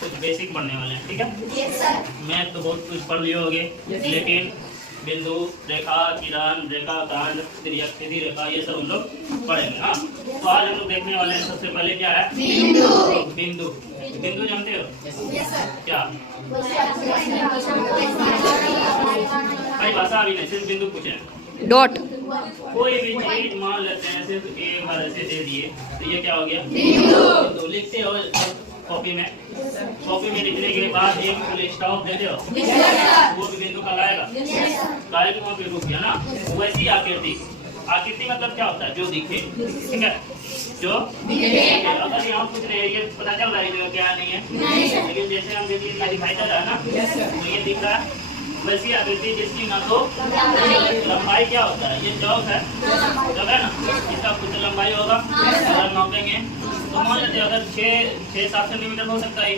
कुछ बेसिक पढ़ने वाले हैं, ठीक है। Yes sir. मैथ तो बहुत कुछ पढ़ लिए होगे, लेकिन बिंदु, रेखा, किरण, रेखा खंड, सीधी रेखा, ये सब हम लोग पढ़ेंगे। हाँ, तो आज हम लोग देखने वाले हैं सबसे पहले क्या है, बिंदु। बिंदु। बिंदु जानते हो यस सर। क्या? कई भाषा अभी नहीं, सिर्फ बिंदु पूछे। डॉट। कोई भी चीज मान लेते हैं, सिर्फ एक बार ऐसे दे दिए तो ये क्या हो गया, बिंदु। तो लिखते हो कॉपी में। कॉपी में लिखने के बाद एक फुल स्टॉप दे दो, वो भी बिंदु कहलाएगा। काहे कि वहाँ पे रुक गया ना। वैसी आकृति, आकृति मतलब क्या होता है, जो दिखे, ठीक है, जो अगर यहाँ कुछ नहीं है, ये पता चल रहा है जो क्या नहीं है, लेकिन जैसे हम देखिए दिखाई दे रहा है ना, तो ये दिख रहा है। वैसी आकृति जिसकी ना तो लंबाई क्या होता है, ये चौक है, चौक है ना, इसका कुछ लंबाई होगा। अगर नापेंगे तो मान लेते हैं अगर 6-7 सेंटीमीटर हो सकता है,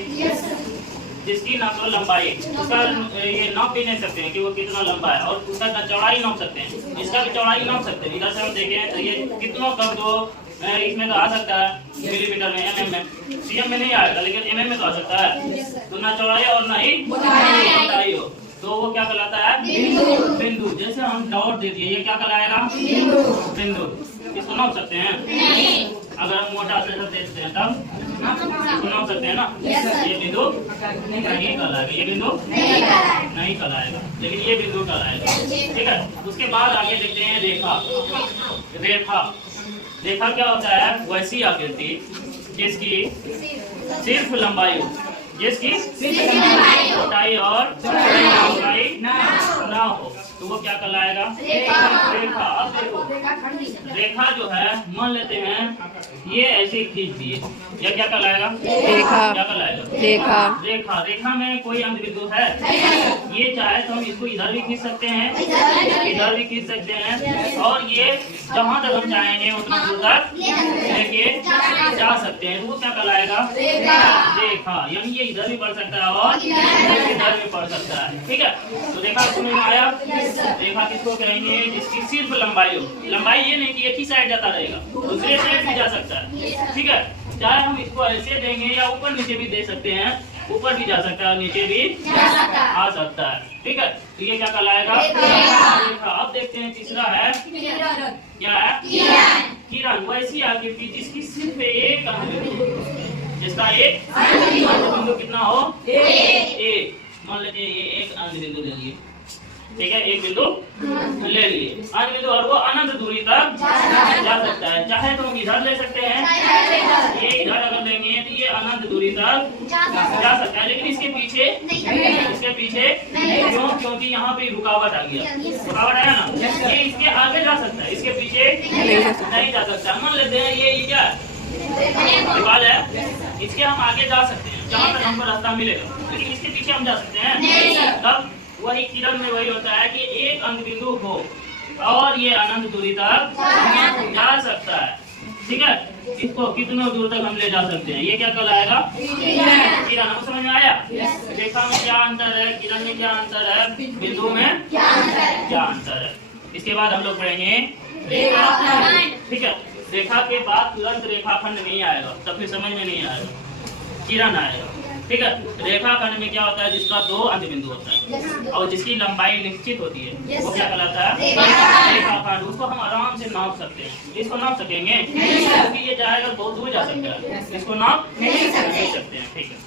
जिसकी ना तो लंबाई, उसका ये नाप भी नहीं सकते हैं कि वो कितना लंबा है, और उसका चौड़ाई नाप सकते हैं, इसका भी चौड़ाई नाप सकते हैं। इधर से हम देखें तो ये कितना कर दो, इसमें तो आ सकता है मिलीमीटर में, एमएम में, सीएम में नहीं आएगा, लेकिन एमएम में तो आ सकता है। तो ना चौड़ाई और ना ही मोटाई हो, तो वो क्या कहलाता है, बिंदु। जैसे हम डॉट दे दिए, ये क्या कहलाएगा, बिंदु। इसको नाप सकते हैं, अगर हम मोटा से देखते हैं तब इसको नाप सकते हैं ना। ये बिंदु नहीं कहलाएगा, ये बिंदु नहीं कहलाएगा, लेकिन ये बिंदु कहलाएगा, ठीक है। उसके बाद आगे देखते हैं रेखा। रेखा, रेखा क्या होता है, वैसी आकृति जिसकी सिर्फ लंबाई हो, जिसकी मोटाई और चौड़ाई ना हो, तो वो क्या कहलाएगा, रेखा। अब देखो, रेखा जो है मान लेते हैं ये ऐसे खींच दिए, यह क्या कहलाएगा, रेखा। क्या कहलाएगा, रेखा। रेखा। रेखा में कोई अंत बिंदु है, ये चाहे तो हम इसको इधर भी खींच सकते हैं, इधर भी खींच सकते हैं, और ये जहाँ तक हम चाहेंगे उतना दूर तक लेके जा सकते हैं, तो वो क्या कहलाएगा, रेखा। यानी ये इधर भी बढ़ सकता है और इधर भी बढ़ सकता है, ठीक है। तो रेखा समझ में आया। रेखा किसको कहेंगे, जिसकी सिर्फ लंबाई हो। लंबाई ये नहीं कि एक ही साइड जाता रहेगा, दूसरे साइड भी जा सकता है, ठीक है। चाहे हम इसको ऐसे देंगे या ऊपर नीचे भी दे सकते हैं, ऊपर भी जा सकता है और नीचे भी आ सकता है, ठीक है। तो ये क्या कहलाएगा, रेखा। अब देखते हैं तीसरा है, क्या है, किरण। वैसी आकृति जिसकी सिर्फ एक जिसका एक बिंदु कितना हो, एक। मान लेते हैं ये एक अंक बिंदु ले लिए, ठीक है, एक बिंदु ले लिए, अंक बिंदु, और वो अनंत दूरी तक जा सकता है। चाहे तो हम इधर ले सकते हैं, ये इधर अगर लेंगे तो ये अनंत दूरी तक जा सकता है, लेकिन इसके पीछे क्यों, क्योंकि यहाँ पे रुकावट आ गया, रुकावट आया ना, ये इसके आगे जा सकता है, इसके पीछे नहीं जा सकता। मान लेते हैं ये क्या दीवार है, इसके हम आगे जा सकते हैं जहाँ तक हमको रास्ता मिलेगा, लेकिन इसके पीछे हम जा सकते हैं। तब वही किरण में वही होता है कि एक अंक बिंदु हो और ये अनंत दूरी तक जा सकता है, ठीक है। इसको कितना दूर तक हम ले जा सकते हैं, ये क्या कहलाएगा, किरण। हमको समझ में आया। रेखा में क्या अंतर है, किरण में क्या अंतर है, बिंदु में क्या अंतर है। इसके बाद हम लोग पढ़ेंगे रेखाखंड, ठीक है। रेखा के बाद तुरंत रेखाखंड नहीं आएगा, तब फिर समझ में नहीं आएगा, किरण आएगा, ठीक है। रेखाखंड में क्या होता है, जिसका 2 अंत बिंदु होता है और जिसकी लंबाई निश्चित होती है, वो क्या कहलाता है, रेखाखंड। उसको हम आराम से नाप सकते हैं, इसको नाप सकेंगे क्योंकि ये जाएगा बहुत दूर जा सकता है, इसको नाप नहीं सकते हैं, ठीक है।